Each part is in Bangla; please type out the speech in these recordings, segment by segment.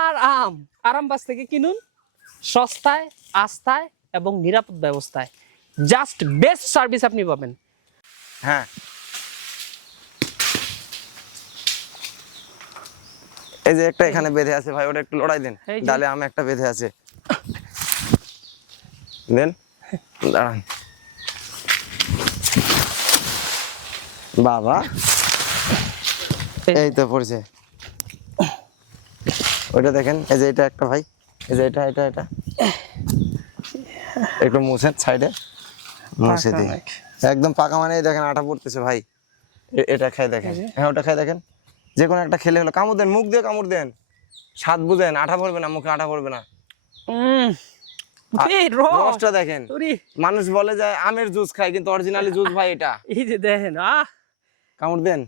আর আম। আরামবাস থেকে কিনুন সস্তায় আস্থায় এবং নিরাপদ ব্যবস্থায়। জাস্ট বেস্ট সার্ভিস আপনি পাবেন। হ্যাঁ। এই যে একটা এখানে বেঁধে আছে ভাই ওটা একটু লড়াই দেন। ডালে আম একটা বেঁধে আছে। দেন। দাঁড়ান। বাবা। এই তো পড়ছে। ওইটা দেখেন এই যে এটা একটা ভাই এই যে এটা এটা এটা। একটু মুছেন সাইডে। মুছে দিই। একদম পাকা মানে দেখেন আটা পড়তেছে ভাই। এটা খাই দেখেন। হ্যাঁ ওটা খাই দেখেন। যে কোনো একটা খেলে হলো কামড় দেন মুখ দিয়ে কামড় দেন। স্বাদ বুঝেন আঠা পড়বে না মুখে আঠা পড়বে না। রসটা দেখেন। মানুষ বলে যে আমের জুস খায় কিন্তু অরিজিনালি জুস ভাই এটা। এই যে দেখেন আহ। কামড় দেন।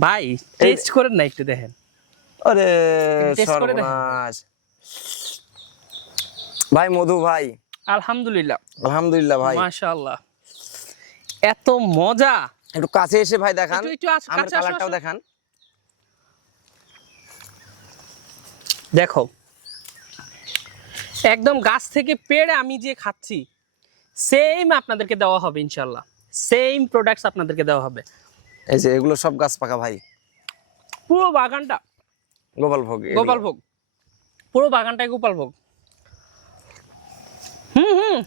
ভাই টেস্ট করেন না একটু দেখেন। আরে। সর্বনাশ। ভাই মধু ভাই। আলহামদুলিল্লাহ। আলহামদুলিল্লাহ ভাই। মাশাআল্লাহ। এত মজা। একটু কাছে এসে ভাই দেখান। আমের কালারটাও দেখান। দেখো। একদম গাছ থেকে পেড়ে আমি যে খাচ্ছি সেম আপনাদেরকে দেওয়া হবে ইনশাল্লাহ সেম প্রোডাক্টস আপনাদেরকে দেওয়া হবে। এই যে এগুলো সব গাছ পাকা ভাই। পুরো বাগানটা। গোপাল ভোগ এগুলো। গোপাল ভোগ পুরো বাগানটাই গোপাল ভোগ হুম হুম।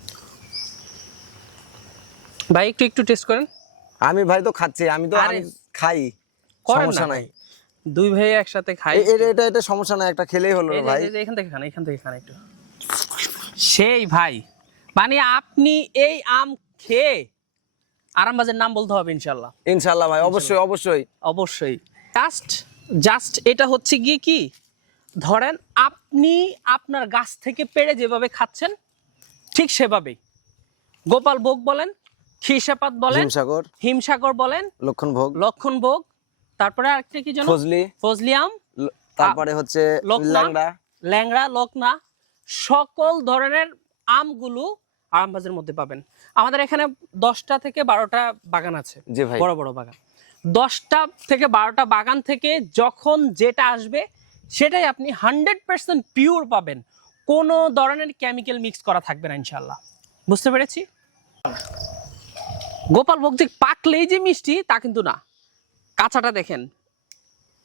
ভাই একটু একটু টেস্ট করেন। আমি ভাই তো খাচ্ছি আমি তো আরে, খাই সমস্যা নাই। দুই ভাই একসাথে খাই। এটা এটা এটা সমস্যা নাই একটা খেলেই হলো ভাই। এখান থেকে খান এখান থেকে খান একটু। সেই ভাই মানে আপনি এই আম খেয়ে আরামবাজের নাম বলতে হবে ইনশাল্লাহ। ইনশাল্লাহ ভাই অবশ্যই অবশ্যই। অবশ্যই। জাস্ট জাস্ট এটা হচ্ছে গিয়ে কি? ধরেন আপনি আপনার গাছ থেকে পেড়ে যেভাবে খাচ্ছেন ঠিক সেভাবেই। গোপাল ভোগ বলেন খিসাপাত বলেন হিমসাগর হিমসাগর বলেন লক্ষণ ভোগ লক্ষণ ভোগ তারপরে আরেকটা কি যেন? ফজলি ফজলি আম তারপরে হচ্ছে ল্যাংড়া। ল্যাংড়া লকনা সকল ধরনের আমগুলো আরামবাজের মধ্যে পাবেন। আমাদের এখানে দশটা থেকে বারোটা বাগান আছে বড় বড় বাগান। দশটা থেকে বারোটা বাগান থেকে যখন যেটা আসবে সেটাই আপনি হান্ড্রেড পার্সেন্ট পিওর পাবেন। কোনো ধরনের কেমিক্যাল মিক্স করা থাকবে না ইনশাল্লাহ বুঝতে পেরেছি? গোপাল ভোগ যে পাকলেই যে মিষ্টি তা কিন্তু না। কাঁচাটা দেখেন।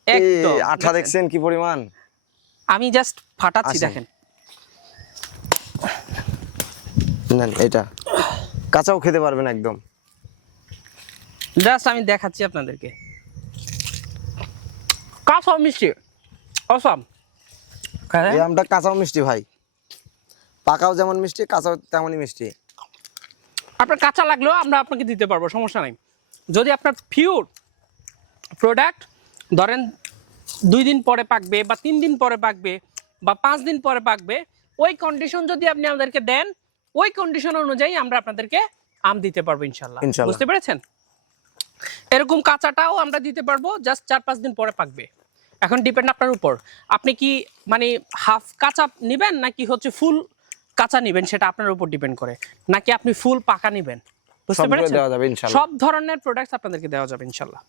একদম। আঠা দেখছেন কি পরিমাণ? আমি জাস্ট ফাটাচ্ছি দেখেন। নেন এটা। কাঁচাও খেতে পারবেন একদম। জাস্ট আমি দেখাচ্ছি আপনাদেরকে। কাঁচা মিষ্টি। অসম এই আমটা কাঁচাও মিষ্টি ভাই। পাকাও যেমন মিষ্টি কাঁচাও তেমনই মিষ্টি। আপনার কাঁচা লাগলেও আমরা আপনাকে দিতে পারব সমস্যা নাই। যদি আপনার পিওর প্রোডাক্ট ধরেন দুই দিন পরে পাকবে বা তিন দিন পরে পাকবে বা পাঁচ দিন পরে পাকবে ওই কন্ডিশন যদি আপনি আমাদেরকে দেন ওই কন্ডিশন অনুযায়ী আমরা আপনাদেরকে আম দিতে পারব ইনশাল্লাহ। ইনশাল্লাহ। বুঝতে পেরেছেন? এরকম কাঁচাটাও আমরা দিতে পারব জাস্ট চার পাঁচ দিন পরে পাকবে। এখন ডিপেন্ড আপনার উপর। আপনি কি মানে হাফ কাঁচা নেবেন নাকি হচ্ছে ফুল কাঁচা নেবেন সেটা আপনার উপর ডিপেন্ড করে। নাকি আপনি ফুল পাকা নেবেন? বুঝতে পেরেছেন? সব ধরনের প্রোডাক্টস আপনাদেরকে দেওয়া যাবে ইনশাল্লাহ।